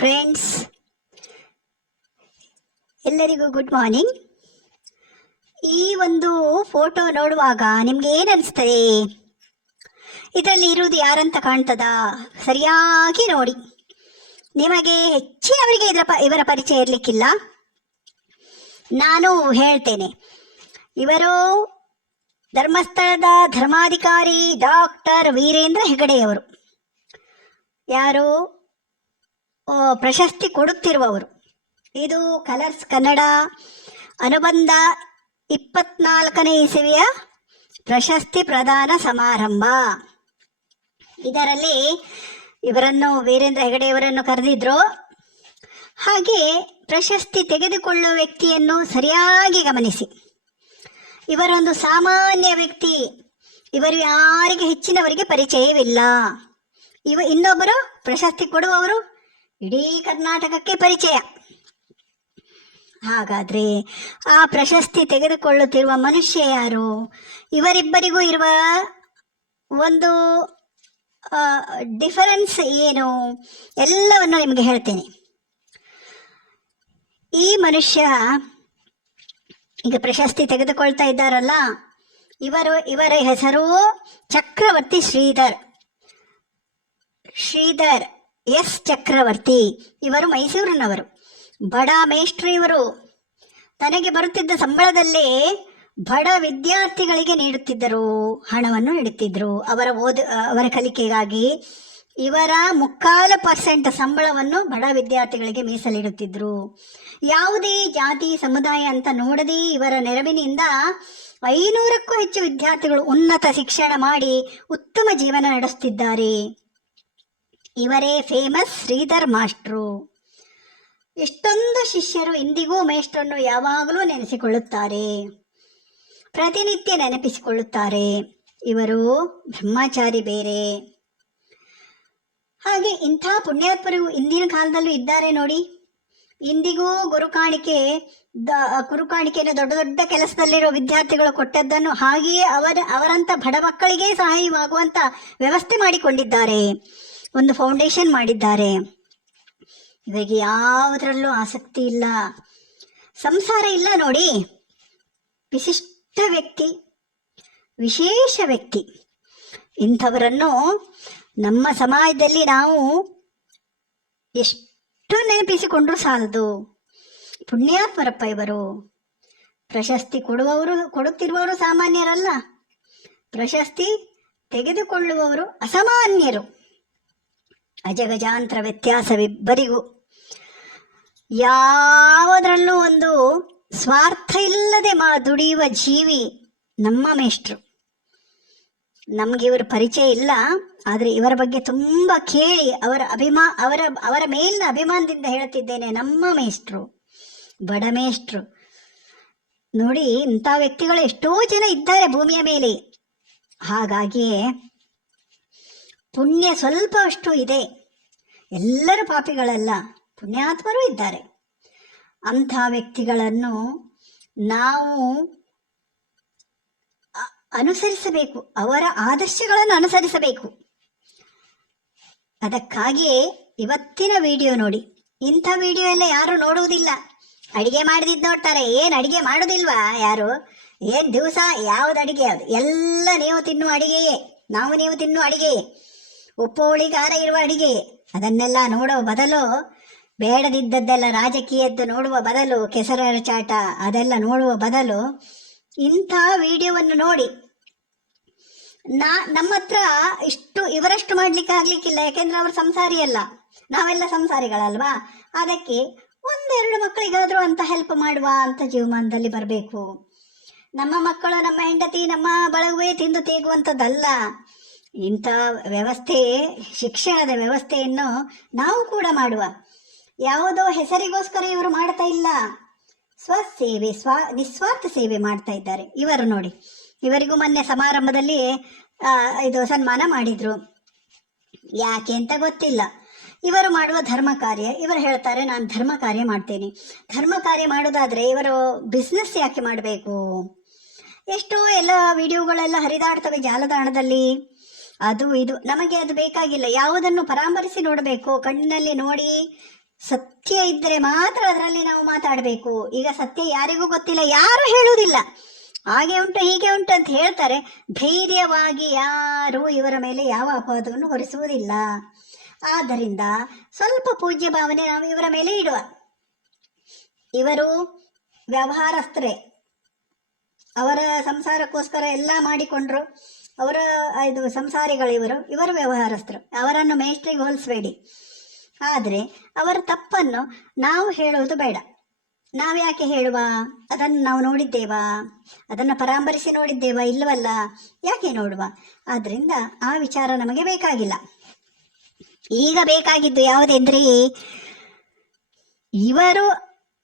Friends ಎಲ್ಲರಿಗೂ good morning ಈ ಒಂದು ಫೋಟೋ ನೋಡುವಾಗ ನಿಮ್ಗೆ ಏನು ಅನಿಸ್ತದೆ? ಇದರಲ್ಲಿ ಇರುವುದು ಯಾರಂತ ಕಾಣ್ತದ? ಸರಿಯಾಗಿ ನೋಡಿ. ನಿಮಗೆ ಹೆಚ್ಚಿನವರಿಗೆ ಇದರ ಪ, ಇವರ ಪರಿಚಯ ಇರಲಿಕ್ಕಿಲ್ಲ. ನಾನು ಹೇಳ್ತೇನೆ. ಇವರು ಧರ್ಮಸ್ಥಳದ ಧರ್ಮಾಧಿಕಾರಿ ಡಾಕ್ಟರ್ ವೀರೇಂದ್ರ ಹೆಗಡೆಯವರು. ಯಾರು? ಪ್ರಶಸ್ತಿ ಕೊಡುತ್ತಿರುವವರು. ಇದು ಕಲರ್ಸ್ ಕನ್ನಡ ಅನುಬಂಧ ಇಪ್ಪತ್ನಾಲ್ಕನೇ ಇಸವಿಯ ಪ್ರಶಸ್ತಿ ಪ್ರದಾನ ಸಮಾರಂಭ. ಇದರಲ್ಲಿ ಇವರನ್ನು ವೀರೇಂದ್ರ ಹೆಗಡೆಯವರನ್ನು ಕರೆದಿದ್ರು. ಹಾಗೆ ಪ್ರಶಸ್ತಿ ತೆಗೆದುಕೊಳ್ಳುವ ವ್ಯಕ್ತಿಯನ್ನು ಸರಿಯಾಗಿ ಗಮನಿಸಿ. ಇವರೊಂದು ಸಾಮಾನ್ಯ ವ್ಯಕ್ತಿ. ಇವರು ಯಾರಿಗೆ ಹೆಚ್ಚಿನವರಿಗೆ ಪರಿಚಯವಿಲ್ಲ. ಇವ ಇನ್ನೊಬ್ಬರು ಪ್ರಶಸ್ತಿ ಕೊಡುವವರು ಇಡೀ ಕರ್ನಾಟಕಕ್ಕೆ ಪರಿಚಯ. ಹಾಗಾದ್ರೆ ಆ ಪ್ರಶಸ್ತಿ ತೆಗೆದುಕೊಳ್ಳುತ್ತಿರುವ ಮನುಷ್ಯ ಯಾರು? ಇವರಿಬ್ಬರಿಗೂ ಇರುವ ಒಂದು ಡಿಫರೆನ್ಸ್ ಏನು? ಎಲ್ಲವನ್ನು ನಿಮಗೆ ಹೇಳ್ತೇನೆ. ಈ ಮನುಷ್ಯ ಈಗ ಪ್ರಶಸ್ತಿ ತೆಗೆದುಕೊಳ್ತಾ ಇದ್ದಾರಲ್ಲ, ಇವರು, ಇವರ ಹೆಸರು ಚಕ್ರವರ್ತಿ ಶ್ರೀಧರ್. ಶ್ರೀಧರ್. ಎಸ್ ಚಕ್ರವರ್ತಿ, ಇವರು ಮೈಸೂರಿನವರು. ಬಡ ಮೇಷ್ಟ್ರು ಇವರು ತನಗೆ ಬರುತ್ತಿದ್ದ ಸಂಬಳದಲ್ಲೇ ಬಡ ವಿದ್ಯಾರ್ಥಿಗಳಿಗೆ ನೀಡುತ್ತಿದ್ದರು, ಹಣವನ್ನು ನೀಡುತ್ತಿದ್ದರು. ಅವರ ಓದ, ಅವರ ಕಲಿಕೆಗಾಗಿ ಇವರ ಮುಕ್ಕಾಲು ಪರ್ಸೆಂಟ್ ಸಂಬಳವನ್ನು ಬಡ ವಿದ್ಯಾರ್ಥಿಗಳಿಗೆ ಮೀಸಲಿಡುತ್ತಿದ್ದರು. ಯಾವುದೇ ಜಾತಿ, ಸಮುದಾಯ ಅಂತ ನೋಡದೆ ಇವರ ನೆರವಿನಿಂದ ಐನೂರಕ್ಕೂ ಹೆಚ್ಚು ವಿದ್ಯಾರ್ಥಿಗಳು ಉನ್ನತ ಶಿಕ್ಷಣ ಮಾಡಿ ಉತ್ತಮ ಜೀವನ ನಡೆಸುತ್ತಿದ್ದಾರೆ. ಇವರೇ ಫೇಮಸ್ ಶ್ರೀಧರ್ ಮಾಸ್ಟ್ರು ಎಷ್ಟೊಂದು ಶಿಷ್ಯರು ಇಂದಿಗೂ ಮೇಷ್ಟ್ರನ್ನು ಯಾವಾಗಲೂ ನೆನೆಸಿಕೊಳ್ಳುತ್ತಾರೆ. ಪ್ರತಿನಿತ್ಯ ನೆನಪಿಸಿಕೊಳ್ಳುತ್ತಾರೆ. ಇವರು ಬ್ರಹ್ಮಚಾರಿ ಬೇರೆ. ಹಾಗೆ ಇಂಥ ಪುಣ್ಯಾತ್ಮರು ಇಂದಿನ ಕಾಲದಲ್ಲೂ ಇದ್ದಾರೆ ನೋಡಿ. ಇಂದಿಗೂ ಗುರುಕಾಣಿಕೆ ದ ಗುರುಕಾಣಿಕೆಯನ್ನು ದೊಡ್ಡ ದೊಡ್ಡ ಕೆಲಸದಲ್ಲಿರೋ ವಿದ್ಯಾರ್ಥಿಗಳು ಕೊಟ್ಟದ್ದನ್ನು ಹಾಗೆಯೇ ಅವರ ಅವರಂತ ಬಡ ಮಕ್ಕಳಿಗೆ ಸಹಾಯವಾಗುವಂತ ವ್ಯವಸ್ಥೆ ಮಾಡಿಕೊಂಡಿದ್ದಾರೆ. ಒಂದು ಫೌಂಡೇಶನ್ ಮಾಡಿದ್ದಾರೆ. ಇವರಿಗೆ ಯಾವುದರಲ್ಲೂ ಆಸಕ್ತಿ ಇಲ್ಲ. ಸಂಸಾರ ಇಲ್ಲ ನೋಡಿ. ವಿಶಿಷ್ಟ ವ್ಯಕ್ತಿ, ವಿಶೇಷ ವ್ಯಕ್ತಿ. ಇಂಥವರನ್ನು ನಮ್ಮ ಸಮಾಜದಲ್ಲಿ ನಾವು ಎಷ್ಟು ನೆನಪಿಸಿಕೊಂಡ್ರೂ ಸಾಲದು. ಪುಣ್ಯಾತ್ಮರಪ್ಪ ಇವರು. ಪ್ರಶಸ್ತಿ ಕೊಡುವವರು, ಕೊಡುತ್ತಿರುವವರು ಸಾಮಾನ್ಯರಲ್ಲ. ಪ್ರಶಸ್ತಿ ತೆಗೆದುಕೊಳ್ಳುವವರು ಅಸಾಮಾನ್ಯರು. ಅಜಗಜಾಂತರ ವ್ಯತ್ಯಾಸವಿಬ್ಬರಿಗೂ ಯಾವುದರಲ್ಲೂ ಒಂದು ಸ್ವಾರ್ಥ ಇಲ್ಲದೆ ಮಾ ದುಡಿಯುವ ಜೀವಿ ನಮ್ಮ ಮೇಷ್ಟ್ರು. ನಮ್ಗೆ ಇವರು ಪರಿಚಯ ಇಲ್ಲ, ಆದರೆ ಇವರ ಬಗ್ಗೆ ತುಂಬ ಕೇಳಿ ಅವರ ಅಭಿಮಾ, ಅವರ ಅವರ ಮೇಲಿನ ಅಭಿಮಾನದಿಂದ ಹೇಳುತ್ತಿದ್ದೇನೆ, ನಮ್ಮ ಮೇಷ್ಟ್ರು, ಬಡ ಮೇಷ್ಟ್ರು. ನೋಡಿ ಇಂಥ ವ್ಯಕ್ತಿಗಳು ಎಷ್ಟೋ ಜನ ಇದ್ದಾರೆ ಭೂಮಿಯ ಮೇಲೆ. ಹಾಗಾಗಿಯೇ ಪುಣ್ಯ ಸ್ವಲ್ಪವಷ್ಟು ಇದೆ. ಎಲ್ಲರೂ ಪಾಪಿಗಳಲ್ಲ, ಪುಣ್ಯಾತ್ಮರು ಇದ್ದಾರೆ. ಅಂಥ ವ್ಯಕ್ತಿಗಳನ್ನು ನಾವು ಅನುಸರಿಸಬೇಕು, ಅವರ ಆದರ್ಶಗಳನ್ನು ಅನುಸರಿಸಬೇಕು. ಅದಕ್ಕಾಗಿಯೇ ಇವತ್ತಿನ ವಿಡಿಯೋ ನೋಡಿ, ಇಂಥ ವಿಡಿಯೋ ಎಲ್ಲ ಯಾರು ನೋಡುವುದಿಲ್ಲ. ಅಡಿಗೆ ಮಾಡಿದಿದ್ದು ನೋಡ್ತಾರೆ, ಏನು ಅಡಿಗೆ ಮಾಡೋದಿಲ್ವಾ ಯಾರು? ಏನು ದಿವಸ ಯಾವ್ದು ಅಡಿಗೆ ಅದು? ಎಲ್ಲ ನೀವು ತಿನ್ನುವ ಅಡಿಗೆಯೇ, ನಾವು ನೀವು ತಿನ್ನುವ ಅಡಿಗೆಯೇ. ಉಪ್ಪು ಹುಳಿ ಇರುವ ಅಡಿಗೆ. ಅದನ್ನೆಲ್ಲ ನೋಡುವ ಬದಲು, ಬೇಡದಿದ್ದದ್ದೆಲ್ಲ ರಾಜಕೀಯದ್ದು ನೋಡುವ ಬದಲು, ಕೆಸರ ಚಾಟ ಅದೆಲ್ಲ ನೋಡುವ ಬದಲು ಇಂಥ ವಿಡಿಯೋವನ್ನು ನೋಡಿ. ನಾ ನಮ್ಮ ಹತ್ರ ಇಷ್ಟು ಇವರಷ್ಟು ಮಾಡ್ಲಿಕ್ಕೆ ಆಗ್ಲಿಕ್ಕಿಲ್ಲ, ಯಾಕೆಂದ್ರೆ ಅವರು ಸಂಸಾರಿ ಅಲ್ಲ. ನಾವೆಲ್ಲ ಸಂಸಾರಿಗಳಲ್ವಾ? ಅದಕ್ಕೆ ಒಂದೆರಡು ಮಕ್ಕಳಿಗಾದ್ರೂ ಅಂತ ಹೆಲ್ಪ್ ಮಾಡುವ ಅಂತ ಜೀವಮಾನದಲ್ಲಿ ಬರಬೇಕು. ನಮ್ಮ ಮಕ್ಕಳು ನಮ್ಮ ಹೆಂಡತಿ, ನಮ್ಮ ಬಳಗುವೆ ತಿಂದು ತೇಗುವಂಥದ್ದಲ್ಲ. ಇಂಥ ವ್ಯವಸ್ಥೆ, ಶಿಕ್ಷಣದ ವ್ಯವಸ್ಥೆಯನ್ನು ನಾವು ಕೂಡ ಮಾಡುವ. ಯಾವುದೋ ಹೆಸರಿಗೋಸ್ಕರ ಇವರು ಮಾಡ್ತಾ ಇಲ್ಲ. ಸ್ವಸೇವೆ, ಸ್ವ, ನಿಸ್ವಾರ್ಥ ಸೇವೆ ಮಾಡ್ತಾ ಇದ್ದಾರೆ. ಇವರು ನೋಡಿ. ಇವರಿಗೂ ಮೊನ್ನೆ ಸಮಾರಂಭದಲ್ಲಿ ಇದು ಸನ್ಮಾನ ಮಾಡಿದ್ರು. ಯಾಕೆ ಅಂತ ಗೊತ್ತಿಲ್ಲ. ಇವರು ಮಾಡುವ ಧರ್ಮ ಕಾರ್ಯ, ಇವರು ಹೇಳ್ತಾರೆ, ನಾನು ಧರ್ಮ ಕಾರ್ಯ ಮಾಡ್ತೇನೆ. ಧರ್ಮ ಕಾರ್ಯ ಮಾಡೋದಾದ್ರೆ ಇವರು ಬಿಸ್ನೆಸ್ ಯಾಕೆ ಮಾಡಬೇಕು? ಎಷ್ಟೋ ಎಲ್ಲ ವಿಡಿಯೋಗಳೆಲ್ಲ ಹರಿದಾಡ್ತವೆ ಜಾಲತಾಣದಲ್ಲಿ. ಅದು ಇದು. ನಮಗೆ ಅದು ಬೇಕಾಗಿಲ್ಲ. ಯಾವುದನ್ನು ಪರಾಮರಿಸಿ ನೋಡಬೇಕು. ಕಣ್ಣಿನಲ್ಲಿ ನೋಡಿ ಸತ್ಯ ಇದ್ದರೆ ಮಾತ್ರ ಅದರಲ್ಲಿ ನಾವು ಮಾತಾಡಬೇಕು. ಈಗ ಸತ್ಯ ಯಾರಿಗೂ ಗೊತ್ತಿಲ್ಲ, ಯಾರು ಹೇಳುವುದಿಲ್ಲ. ಹಾಗೆ ಉಂಟು, ಹೀಗೆ ಉಂಟು ಅಂತ ಹೇಳ್ತಾರೆ. ಧೈರ್ಯವಾಗಿ ಯಾರೂ ಇವರ ಮೇಲೆ ಯಾವ ಅಪವಾದವನ್ನು ಹೊರಿಸುವುದಿಲ್ಲ. ಆದ್ದರಿಂದ ಸ್ವಲ್ಪ ಪೂಜ್ಯ ಭಾವನೆ ನಾವು ಇವರ ಮೇಲೆ ಇಡುವ. ಇವರು ವ್ಯವಹಾರಸ್ಥರೇ. ಅವರ ಸಂಸಾರಕ್ಕೋಸ್ಕರ ಎಲ್ಲ ಮಾಡಿಕೊಂಡ್ರು. ಅವರ, ಇದು ಸಂಸಾರಿಗಳು ಇವರು ವ್ಯವಹಾರಸ್ಥರು. ಅವರನ್ನು ಮೇಷ್ಟ್ರಿಗೆ ಹೋಲಿಸಬೇಡಿ. ಆದರೆ ಅವರ ತಪ್ಪನ್ನು ನಾವು ಹೇಳುವುದು ಬೇಡ. ನಾವು ಯಾಕೆ ಹೇಳುವ? ಅದನ್ನು ನಾವು ನೋಡಿದ್ದೇವಾ? ಅದನ್ನು ಪರಾಮರಿಸಿ ನೋಡಿದ್ದೇವಾ ಇಲ್ಲವಲ್ಲ? ಯಾಕೆ ನೋಡುವ? ಆದ್ದರಿಂದ ಆ ವಿಚಾರ ನಮಗೆ ಬೇಕಾಗಿಲ್ಲ. ಈಗ ಬೇಕಾಗಿದ್ದು ಯಾವುದೆಂದ್ರೆ, ಇವರು,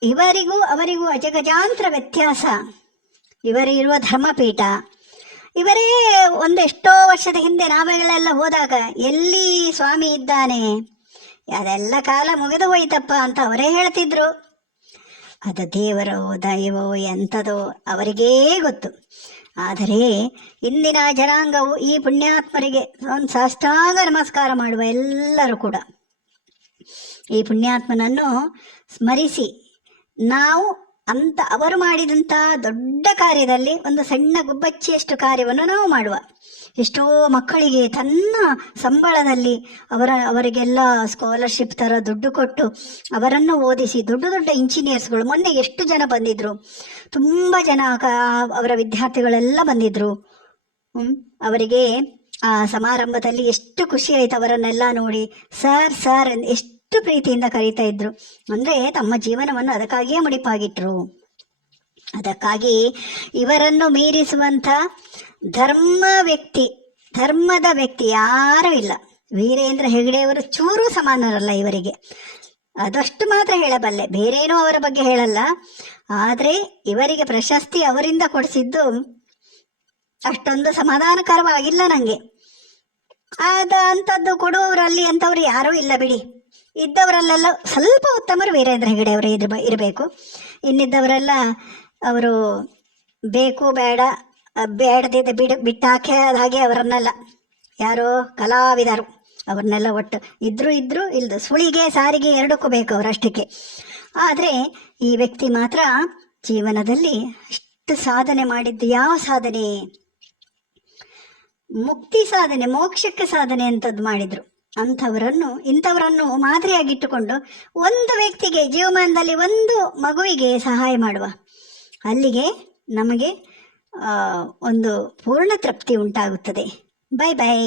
ಇವರಿಗೂ ಅವರಿಗೂ ಅಜಗಜಾಂತರ ವ್ಯತ್ಯಾಸ. ಇವರಿರುವ ಧರ್ಮಪೀಠ ಇವರೇ ಒಂದೆಷ್ಟೋ ವರ್ಷದ ಹಿಂದೆ ನಾವೆಗಳೆಲ್ಲ ಹೋದಾಗ ಎಲ್ಲಿ ಸ್ವಾಮಿ ಇದ್ದಾನೆ? ಅದೆಲ್ಲ ಕಾಲ ಮುಗಿದು ಹೋಯ್ತಪ್ಪ ಅಂತ ಅವರೇ ಹೇಳ್ತಿದ್ರು. ಅದು ದೇವರೋ, ದೈವೋ, ಎಂಥದೋ ಅವರಿಗೇ ಗೊತ್ತು. ಆದರೆ ಇಂದಿನ ಜನಾಂಗವು ಈ ಪುಣ್ಯಾತ್ಮರಿಗೆ ಒಂದು ಸಾಷ್ಟಾಂಗ ನಮಸ್ಕಾರ ಮಾಡುವ ಎಲ್ಲರೂ ಕೂಡ ಈ ಪುಣ್ಯಾತ್ಮನನ್ನು ಸ್ಮರಿಸಿ ನಾವು ಅಂತ ಅವರು ಮಾಡಿದಂಥ ದೊಡ್ಡ ಕಾರ್ಯದಲ್ಲಿ ಒಂದು ಸಣ್ಣ ಗುಬ್ಬಚ್ಚಿಯಷ್ಟು ಕಾರ್ಯವನ್ನು ನಾವು ಮಾಡುವ. ಎಷ್ಟೋ ಮಕ್ಕಳಿಗೆ ತನ್ನ ಸಂಬಳದಲ್ಲಿ ಅವರ, ಅವರಿಗೆಲ್ಲ ಸ್ಕಾಲರ್ಶಿಪ್ ಥರ ದುಡ್ಡು ಕೊಟ್ಟು ಅವರನ್ನು ಓದಿಸಿ ದೊಡ್ಡ ದೊಡ್ಡ ಇಂಜಿನಿಯರ್ಸ್ಗಳು ಮೊನ್ನೆ ಎಷ್ಟು ಜನ ಬಂದಿದ್ರು? ತುಂಬ ಜನ ಅವರ ವಿದ್ಯಾರ್ಥಿಗಳೆಲ್ಲ ಬಂದಿದ್ರು. ಅವರಿಗೆ ಆ ಸಮಾರಂಭದಲ್ಲಿ ಎಷ್ಟು ಖುಷಿ ಆಯ್ತು ಅವರನ್ನೆಲ್ಲ ನೋಡಿ. ಸರ್ ಸರ್ ಎಂದು ಎಷ್ಟು ಪ್ರೀತಿಯಿಂದ ಕರೀತಾ ಇದ್ರು. ಅಂದ್ರೆ ತಮ್ಮ ಜೀವನವನ್ನು ಅದಕ್ಕಾಗಿಯೇ ಮುಡಿಪಾಗಿಟ್ರು. ಅದಕ್ಕಾಗಿ ಇವರನ್ನು ಮೀರಿಸುವಂಥ ಧರ್ಮ ವ್ಯಕ್ತಿ, ಧರ್ಮದ ವ್ಯಕ್ತಿ ಯಾರೂ ಇಲ್ಲ ವೀರೇಂದ್ರ ಹೆಗಡೆಯವರು ಚೂರು ಸಮಾನರಲ್ಲ ಇವರಿಗೆ. ಅದಷ್ಟು ಮಾತ್ರ ಹೇಳಬಲ್ಲೆ. ಬೇರೇನೂ ಅವರ ಬಗ್ಗೆ ಹೇಳಲ್ಲ. ಆದರೆ ಇವರಿಗೆ ಪ್ರಶಸ್ತಿ ಅವರಿಂದ ಕೊಡಿಸಿದ್ದು ಅಷ್ಟೊಂದು ಸಮಾಧಾನಕರವಾಗಿಲ್ಲ ನನಗೆ ಆದ ಅಂಥದ್ದು ಕೊಡುವವರಲ್ಲಿ ಅಂಥವ್ರು ಯಾರೂ ಇಲ್ಲ ಬಿಡಿ. ಇದ್ದವರಲ್ಲೆಲ್ಲ ಸ್ವಲ್ಪ ಉತ್ತಮರು ವೀರೇಂದ್ರ ಹೆಗಡೆ ಅವರು ಇದ್ರ ಇರಬೇಕು. ಇನ್ನಿದ್ದವರೆಲ್ಲ ಅವರು ಬೇಕು, ಬೇಡ, ಬೇಡದಿದ್ದ ಬಿಡ, ಬಿಟ್ಟಾಕೆ ಹಾಗೆ ಅವರನ್ನೆಲ್ಲ ಯಾರೋ ಕಲಾವಿದರು. ಅವ್ರನ್ನೆಲ್ಲ ಒಟ್ಟು ಇದ್ರು ಇದ್ರು ಇಲ್ದ ಸುಳಿಗೆ ಸಾರಿಗೆ ಎರಡಕ್ಕೂ ಬೇಕು ಅವರಷ್ಟಕ್ಕೆ ಆದರೆ ಈ ವ್ಯಕ್ತಿ ಮಾತ್ರ ಜೀವನದಲ್ಲಿ ಅಷ್ಟು ಸಾಧನೆ ಮಾಡಿದ್ದು ಯಾವ ಸಾಧನೆ? ಮುಕ್ತಿ ಸಾಧನೆ, ಮೋಕ್ಷಕ್ಕೆ ಸಾಧನೆ ಅಂತದ್ದು ಮಾಡಿದ್ರು. ಅಂಥವರನ್ನು, ಇಂಥವರನ್ನು ಮಾದರಿಯಾಗಿಟ್ಟುಕೊಂಡು ಒಂದು ವ್ಯಕ್ತಿಗೆ ಜೀವಮಾನದಲ್ಲಿ ಒಂದು ಮಗುವಿಗೆ ಸಹಾಯ ಮಾಡುವ. ಅಲ್ಲಿಗೆ ನಮಗೆ ಒಂದು ಪೂರ್ಣ ತೃಪ್ತಿ ಉಂಟಾಗುತ್ತದೆ. Bye bye